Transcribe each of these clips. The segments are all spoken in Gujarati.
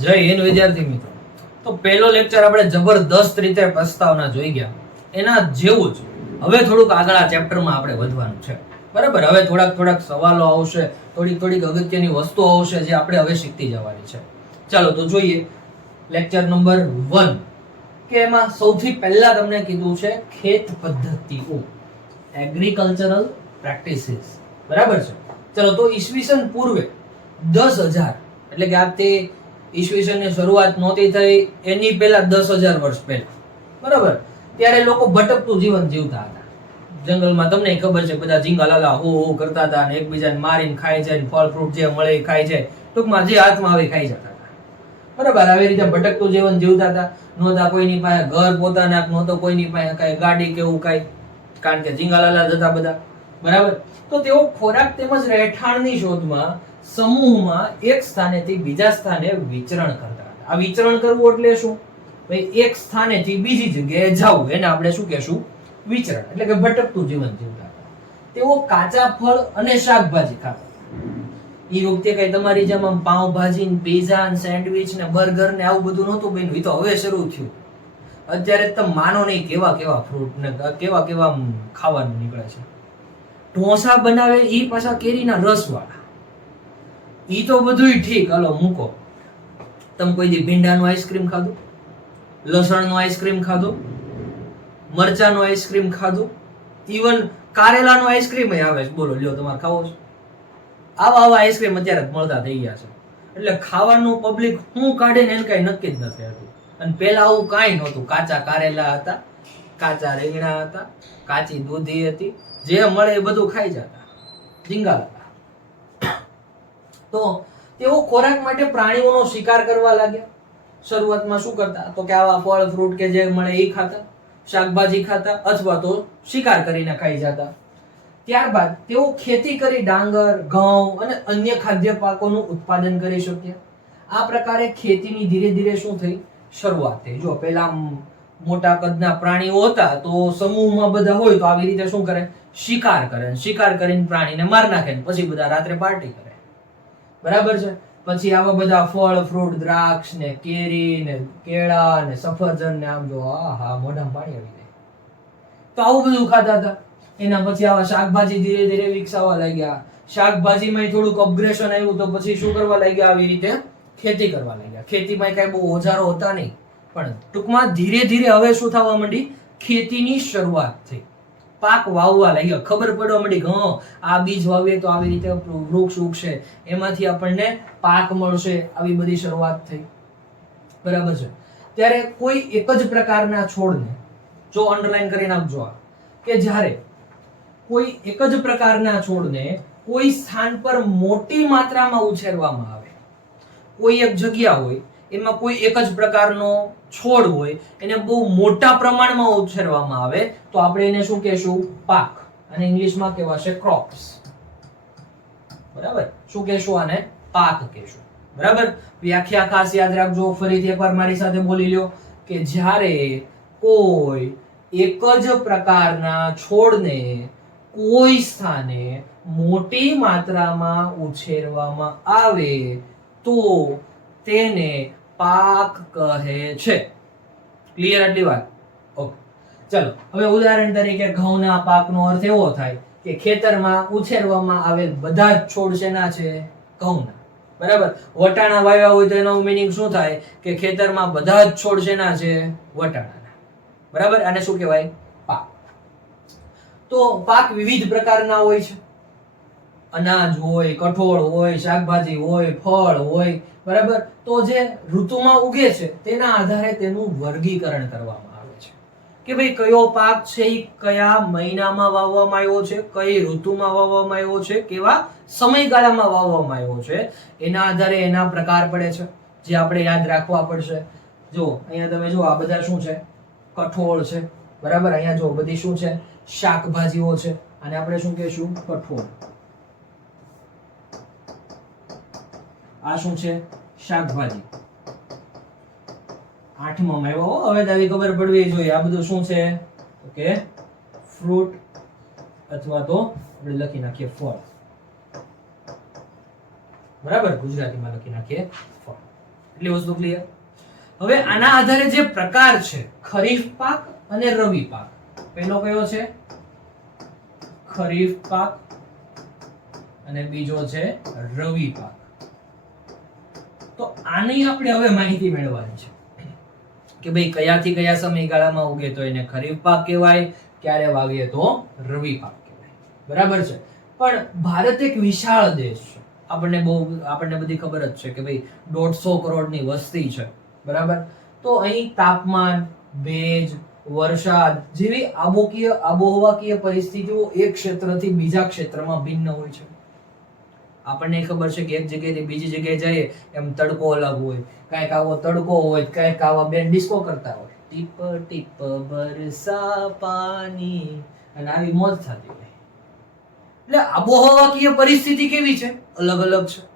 જય હિન્દ વિદ્યાર્થી મિત્રો. તો પહેલો લેક્ચર આપણે જબરદસ્ત રીતે પ્રસ્તાવના જોઈ ગયા. એના જેવું જ. હવે થોડુંક આગળ આ ચેપ્ટરમાં આપણે વધવાનું છે. બરાબર? હવે થોડાક થોડાક સવાલો આવશે, થોડીક થોડીક અગત્યની વસ્તુઓ આવશે જે આપણે હવે શીખતી જવાની છે. ચાલો, તો જોઈએ. લેક્ચર નંબર વન કે એમાં સૌથી પહેલા તમને કીધું છે ખેત પદ્ધતિઓ. એગ્રીકલ્ચરલ પ્રેક્ટિસીસ બરાબર છે? ચલો, તો ઈસવીસન પૂર્વે દસ હજાર, એટલે કે આ તે ઈસવીસનની શરૂઆત નહોતી થઈ, એની પહેલા દસ હજાર વર્ષ પહેલા. બરાબર? ત્યારે લોકો ભટકતું જીવન જીવતા હતા. જંગલમાં તમને ખબર છે, બધા ઝીંગાલાલા હો હો કરતા હતા અને એકબીજાને મારીને ખાઈ જાય ફળ, ફ્રૂટ જે મળે એ ખાઈ જાય ટૂંકમાં જે હાથમાં આવે ખાઈ જતા હતા. બરાબર? આવી રીતે ભટકતું જીવન જીવતા હતા. નહોતા કોઈની પાસે ઘર પોતાના, નહોતો કોઈની પાસે કઈ ગાડી કે એવું કઈ. કારણ કે ઝીંગા લાલા હતા બધા. બરાબર? તો તેઓ ખોરાક તેમજ રહેઠાણની શોધમાં સમૂહમાં એક સ્થાનેથી બીજા સ્થાને વિચરણ કરતા હતા. આ વિચરણ કરવું એટલે શું? ભાઈ, એક સ્થાનેથી બીજી જગ્યાએ જવું. એને આપણે શું કહેશું? વિચરણ. એટલે કે ભટકતું જીવન જીવતા તેઓ કાચા ફળ અને શાકભાજી ખાતા એ વખતે કઈ તમારી જેમ આમ પાઉંભાજી ને પીઝા ને સેન્ડવિચ ને બર્ગર ને આવું બધું નહોતું બન્યું. એ તો હવે શરૂ થયું. અત્યારે તમે માનો નહીં કેવા કેવા ફ્રૂટ ને કેવા કેવા ખાવાનું નીકળે છે. ઢોસા બનાવે એ પાછા કેરીના રસ ઈ તો બધુંય ઠીક. હાલો, મૂકો. તમે કોઈ દી ભીંડાનું આઈસ્ક્રીમ ખાધું? લસણનું આઈસ્ક્રીમ ખાધું? મરચાનું આઈસ્ક્રીમ ખાધું? ઇવન કારેલાનું આઈસ્ક્રીમ આવે છે. બોલો, લ્યો, તમારે ખાવો છે? આવા આવા આઈસ્ક્રીમ અત્યારે મળતા થઈ ગયા છે. એટલે ખાવાનું પબ્લિક હું કાઢે ને એને કઈ નક્કી જ નથી હતું અને પેલા આવું કાંઈ નહોતું. કાચા કારેલા હતા, કાચા રીંગણા હતા, કાચી દૂધી હતી. જે મળે એ બધું ખાઈ જતા. ઝીંગા તો તેઓ ખોરાક માટે પ્રાણીઓનો શિકાર કરવા લાગ્યા. શરૂઆતમાં શું કરતા? તો કે આવા ફળ ફ્રૂટ કે જે મળે એ ખાતા, શાકભાજી ખાતા અથવા તો શિકાર કરીને ખાઈ જતા. ત્યારબાદ તેઓ ખેતી કરી ડાંગર, ઘઉં અને અન્ય ખાદ્ય પાકોનું ઉત્પાદન કરી શક્યા. આ પ્રકારે ખેતીની ધીરે ધીરે શું થઈ? શરૂઆત થઈ. જો પેલા મોટા કદના પ્રાણીઓ હતા, તો સમૂહમાં બધા હોય તો આવી રીતે શું કરે? શિકાર કરે શિકાર કરીને પ્રાણીને માર નાખે પછી બધા રાત્રે પાર્ટી કરે. બરાબર છે? પછી આવા બધા ફળ ફ્રૂટ દ્રાક્ષ ને કેરી ને કેળા ને સફરજન ને આમ જો, આહા, મોઢામાં પાણી આવી જાય. તો આવું બધું ખાતા હતા. એના પછી આવા શાકભાજી ધીરે ધીરે વિકસાવા લાગ્યા. શાકભાજીમાં થોડુંક અપગ્રેશન આવ્યું તો પછી શું કરવા લાગ્યા? આવી રીતે ખેતી કરવા લાગ્યા. ખેતીમાં કઈ બહુ ઓજારો હતા નહીં. પણ ટૂંકમાં ધીરે ધીરે હવે શું થવા માંડી? ખેતીની શરૂઆત થઈ. પાક વાવવા લાગ્યો. ખબર પડવા માંડી કે આ બીજ વાવીએ તો આવી રીતે વૃક્ષ ઉગશે. એમાંથી આપણને પાક મળશે. આવી બધી શરૂઆત થઈ. બરાબર છે. ત્યારે કોઈ એક જ પ્રકારના છોડને જો અંડરલાઈન કરી નાખજો આ, કે જ્યારે કોઈ એક જ પ્રકારના છોડને કોઈ સ્થાન પર મોટી માત્રામાં ઉછેરવામાં આવે, કોઈ એક જગ્યા હોય એમાં કોઈ એક જ પ્રકારનો છોડ હોય, એને બહુ મોટા પ્રમાણમાં ઉછેરવામાં આવે, તો આપણે એને શું કહેશું? પાક. અને ઇંગ્લિશમાં કહેવાશે ક્રોપ્સ બરાબર? શું કહેશું આને? પાક કહેશું. બરાબર? વ્યાખ્યા ખાસ યાદ રાખજો, ફરીથી એકવાર મારી સાથે બોલી લ્યો કે જ્યારે કોઈ એક જ પ્રકારના છોડને કોઈ સ્થાને મોટી માત્રામાં ઉછેરવામાં આવે, તો તેને પાક કહે છે. ક્લિયર આટલી વાત? ઓકે ચલો, હવે ઉદાહરણ તરીકે ઘઉંના પાકનો અર્થ એવો થાય કે ખેતરમાં ઉછેરવામાં આવેલ બધા જ છોડ શેના છે? ઘઉંના. બરાબર? વટાણા વાવ્યા હોય તો એનો મિનિંગ શું થાય? કે ખેતરમાં બધા જ છોડ શેના છે? વટાણાના. બરાબર? આને શું કહેવાય? પાક. તો પાક વિવિધ પ્રકારના હોય છે. અનાજ હોય, કઠોળ હોય, શાકભાજી હોય, ફળ હોય, બરાબર? તો જે ઋતુમાં ઉગે છે, તેના આધારે તેનું વર્ગીકરણ કરવામાં આવે છે. કે ભાઈ કયો પાક છે એ કયા મહિનામાં વાવવામાં આવ્યો છે, કઈ ઋતુમાં વાવવામાં આવ્યો છે, કેવા સમયગાળામાં વાવવામાં આવ્યો છે, એના આધારે એના પ્રકાર પડે છે, જે આપણે યાદ રાખવા પડશે. જો, અહીંયા તમે જો આ બધા શું છે? કઠોળ છે, બરાબર? અહીંયા જો બધી શું છે? શાકભાજીઓ છે, અને આપણે શું કહેશું? કઠોળ. આ શું છે? શાકભાજી. આઠમાં આવ્યો હવે આવી ખબર પડવી જોઈએ. આ બધું શું છે? ઓકે. ફ્રૂટ અથવા તો આપણે લખી નાખીએ ફળ. બરાબર? ગુજરાતીમાં લખી નાખીએ ફળ. એટલી વસ્તુ ક્લિયર હવે આના આધારે જે પ્રકાર છે, ખરીફ પાક અને રવિ પાક. પહેલો કયો છે? ખરીફ પાક અને બીજો છે રવિ પાક. તો આની આપણે હવે માહિતી મેળવવાની છે. કે ભાઈ કયાથી કયા સમયગાળામાં ઉગે તો એને ખરીફ પાક કહેવાય, ક્યારે વાવીએ તો રવિ પાક કહેવાય. બરાબર છે? પણ ભારત એક વિશાળ દેશ છે. આપણને બહુ, આપણને બધી ખબર જ છે કે ભાઈ દોઢસો કરોડની વસ્તી છે. બરાબર? તો અહીં તાપમાન, ભેજ, વરસાદ જેવી આબોકીય, આબોહવાકીય પરિસ્થિતિઓ એક ક્ષેત્રથી બીજા ક્ષેત્રમાં ભિન્ન હોય છે. આપણને ખબર છે કે એક જગ્યાએથી બીજી જગ્યાએ જઈએ, એમ તડકો અલગ હોય, કાંઈક આવો તડકો હોય, કાંઈક આવા બેન ડિસ્કો કરતા હોય. ટીપ ટીપ બરસા પાણી અને આવી મોજ થતી હોય. એટલે આબોહવાકીય પરિસ્થિતિ કેવી છે? અલગ અલગ છે.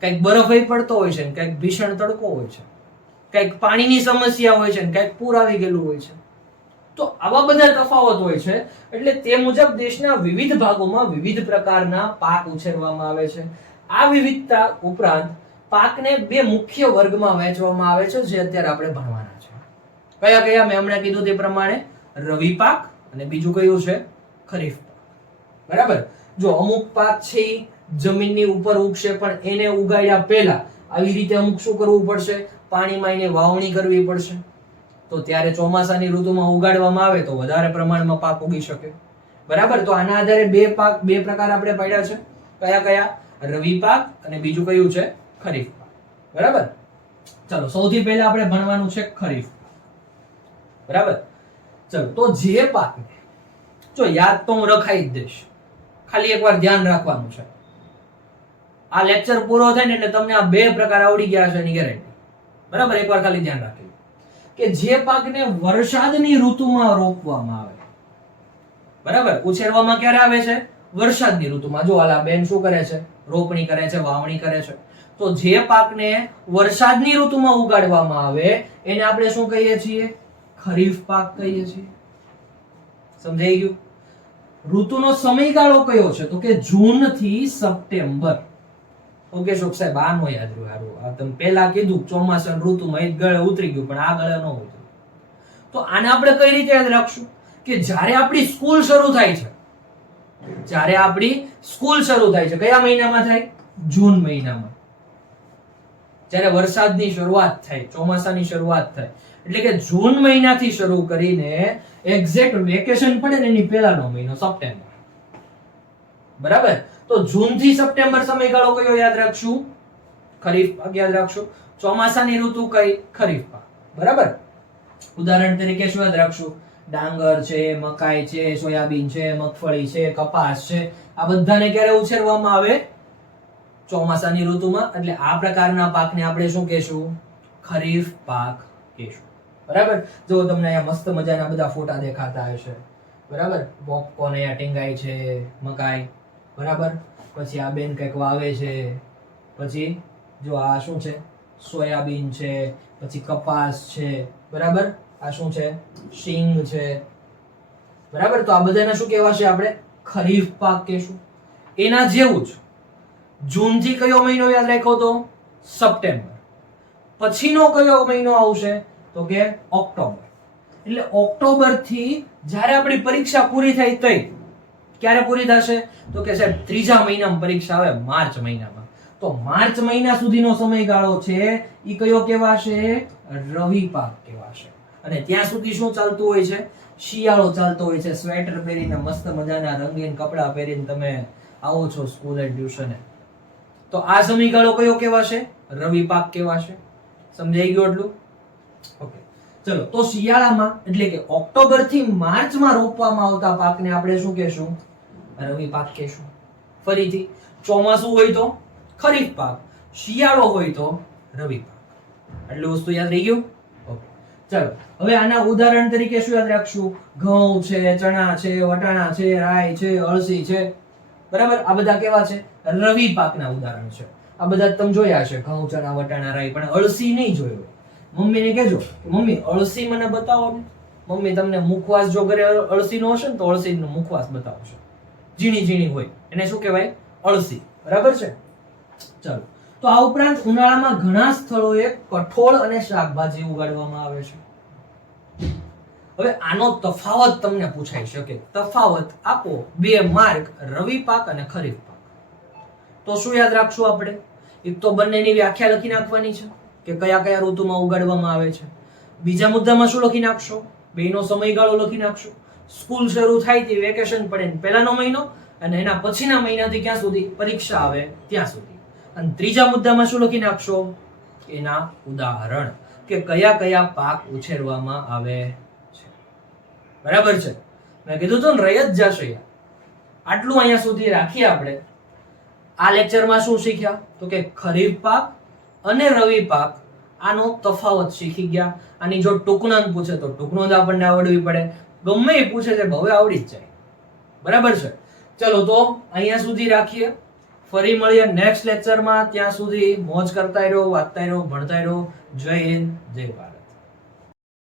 કંઈક બરફય પડતો હોય છે ને કંઈક ભીષણ તડકો હોય છે. કંઈક પાણીની સમસ્યા હોય છે ને કંઈક પૂર આવી ગયેલું હોય છે. તો આવા બધા તફાવત હોય છે, એટલે તે મુજબ દેશના વિવિધ ભાગોમાં વિવિધ પ્રકારના પાક ઉછેરવામાં આવે છે. આ વિવિધતા ઉપરાંત પાકને બે મુખ્ય વર્ગમાં વહેંચવામાં આવે છે, જે અત્યારે આપણે ભણવાના છે. કયા કયા? મેં હમણાં કીધું તે પ્રમાણે રવિ પાક અને બીજું કયું છે? ખરીફ પાક. બરાબર? જો અમુક પાક છે જમીનની ઉપર ઉગશે, પણ એને ઉગાડ્યા પહેલા આવી રીતે અમુક શું કરવું પડશે? પાણીમાં એને વાવણી કરવી પડશે. તો ત્યારે ચોમાસાની ઋતુમાં ઉગાડવામાં આવે તો વધારે પ્રમાણમાં પાક ઉગી શકે. બરાબર? તો આના આધારે બે પાક, બે પ્રકાર આપણે પાડ્યા છે. કયા કયા? રવિ પાક અને બીજું કયું છે? ખરીફ પાક. બરાબર? ચલો, સૌથી પહેલા આપણે ભણવાનું છે ખરીફ. બરાબર? ચલો, તો જે પાક જો યાદ તો હું રખાઈ જ દઈશ. ખાલી એકવાર ધ્યાન રાખવાનું છે. આ લેક્ચર પૂરો થાય ને એટલે તમને આ બે પ્રકાર આવડી ગયા છે એની ગેરંટી બરાબર? એકવાર ખાલી ધ્યાન રાખી કે જે પાકને વરસાદની ઋતુમાં રોપવામાં આવે. બરાબર? ઉછેરવામાં ક્યારે આવે છે? વરસાદની ઋતુમાં. જો આલા બેન શું કરે છે? રોપણી કરે છે, વાવણી કરે છે. તો જે પાકને વરસાદની ઋતુમાં ઉગાડવામાં આવે, એને આપણે શું કહીએ છીએ? ખરીફ પાક કહીએ છીએ. સમજાઈ ગયું? ઋતુનો સમયગાળો કયો છે? તો કે જૂનથી સપ્ટેમ્બર. ઓકે શોક સાહેબ આ નો યાદ રહ્યું હારું તમે પહેલા કીધું ચોમાસા ઋતુમાં એ ગળે ઉતરી ગયું, પણ આ ગળે ન ઉતર્યું તો આને આપણે કઈ રીતે યાદ રાખશું? કે જ્યારે આપણી સ્કૂલ શરૂ થાય છે, જ્યારે આપણી સ્કૂલ શરૂ થાય છે, કયા મહિનામાં થાય? જૂન મહિનામાં. જ્યારે વરસાદની શરૂઆત થાય, ચોમાસાની શરૂઆત થાય. એટલે કે જૂન મહિનાથી શરૂ કરીને એક્ઝેક્ટ વેકેશન પડે ને એની પહેલાનો મહિનો, સપ્ટેમ્બર. બરાબર? તો જૂનથી સપ્ટેમ્બર સમયગાળો કયો યાદ રાખશું? ખરીફ પાક યાદ રાખશું. ચોમાસાની ઋતુ કઈ? ખરીફ પાક બરાબર? ઉદાહરણ તરીકે શું યાદ રાખશું? ડાંગર છે, મકાઈ છે, સોયાબીન છે, મગફળી છે, કપાસ છે. આ બધાને ક્યારે ઉછેરવામાં આવે? ચોમાસાની ઋતુમાં. એટલે આ પ્રકારના પાકને આપણે શું કહેશું? ખરીફ પાક કહેશું. બરાબર? જો તમને અહીંયા મસ્ત મજાના બધા ફોટા દેખાતા હશે. બરાબર? પોપકોર્ન અહીંયા ટીંગાઈ છે, મકાઈ. બરાબર? પછી આ બેન કંઈક વાવે છે. પછી જો આ શું છે? સોયાબીન છે, પછી કપાસ છે, બરાબર? આ શું છે? શીંગ છે. બરાબર? તો આ બધાને શું કહેવાશે આપણે? ખરીફ પાક કહેશું. એના જેવું જ. જૂનથી કયો મહિનો યાદ રાખ્યો તો? સપ્ટેમ્બર. પછીનો કયો મહિનો આવશે? તો કે ઓક્ટોબર. એટલે ઓક્ટોબરથી જ્યારે આપણી પરીક્ષા પૂરી થાય તઈ. ક્યારે પૂરી થશે? તો કે સાહેબ, ત્રીજા મહિનામાં પરીક્ષા આવે માર્ચ મહિનામાં. તો માર્ચ મહિના સુધીનો સમયગાળો છે એ કયો કહેવાશે? રવિ પાક કહેવાશે. અને ત્યાં સુધી શું ચાલતું હોય છે? શિયાળો ચાલતો હોય છે, સ્વેટર પહેરીને મસ્ત મજાના રંગીન કપડાં પહેરીને તમે આવો છો સ્કૂલે ટ્યુશને. તો આ સમયગાળો કયો કહેવાશે? રવિ પાક કહેવાશે. સમજાઈ ગયું એટલું ઓકે. ચલો, તો શિયાળામાં, એટલે કે ઓક્ટોબરથી માર્ચમાં રોપવામાં આવતા પાકને આપણે શું કહેશું? રવિ પાક કહેશું. ફરીથી, ચોમાસું હોય તો ખરીફ પાક, શિયાળો હોય તો રવિ પાક. એટલે વસ્તુ યાદ રહી ગયું? ચાલો, હવે આના ઉદાહરણ તરીકે શું યાદ રાખશું? ઘઉં છે, ચણા છે, વટાણા છે, રાઈ છે, અળસી છે. બરાબર? આ બધા કેવા છે? રવિ પાકના ઉદાહરણ છે. આ બધા તમે જોયા છે ઘઉં, ચણા, વટાણા રાય પણ અળસી નહીં જોયો. મમ્મીને કહેજો મમ્મી, અળસી મને બતાવો મમ્મી, તમને મુખવાસ જો ઘરે અળસીનો હશે ને, તો અળસીનો મુખવાસ બતાવશે ઝીણી ઝીણી હોય. એને શું કહેવાય? અળસી. બરાબર છે? ચાલો. તો આ ઉપરાંત ઉનાળામાં ઘણા સ્થળોએ કઠોળ અને શાકભાજી ઉગાડવામાં આવે છે. હવે આનો તફાવત તમને પૂછાઈ શકે. તફાવત આપો. બે માર્ક, રવિ પાક અને ખરીફ પાક. તો શું યાદ રાખશું આપણે? એક તો બંનેની વ્યાખ્યા લખી નાખવાની છે. કે કયા કયા ઋતુમાં ઉગાડવામાં આવે છે. બીજા મુદ્દામાં શું લખી નાખશો? બેનો સમયગાળો લખી નાખશો. સ્કૂલ શરૂ થાય તે વેકેશન પડે પહેલાનો મહિનો અને એના પછીના મહિનાથી ક્યાં સુધી પરીક્ષા આવે ત્યાં સુધી. અને ત્રીજા મુદ્દામાં શું લખી નાખશો? એના ઉદાહરણ. કે કયા કયા પાક ઉછેરવામાં આવે છે. બરાબર છે? મેં કીધું તો રહી જ જશે. આટલું અહીંયા સુધી રાખીએ આપણે. આ લેક્ચરમાં શું શીખ્યા? તો કે ખરીફ પાક અને રવિ પાક, આનો તફાવત શીખી ગયા. આની જો ટૂંકના પૂછે તો ટૂંકનોંધ આપણને આવડવી પડે. ગમે એ પૂછે છે, હવે આવડી જ જાય. બરાબર છે? ચલો તો અહીંયા સુધી રાખીએ. ફરી મળીએ નેક્સ્ટ લેક્ચરમાં ત્યાં સુધી મોજ કરતા રહ્યો, વાંચતા રહ્યો, ભણતા રહ્યો. જય હિન્દ, જય ભારત.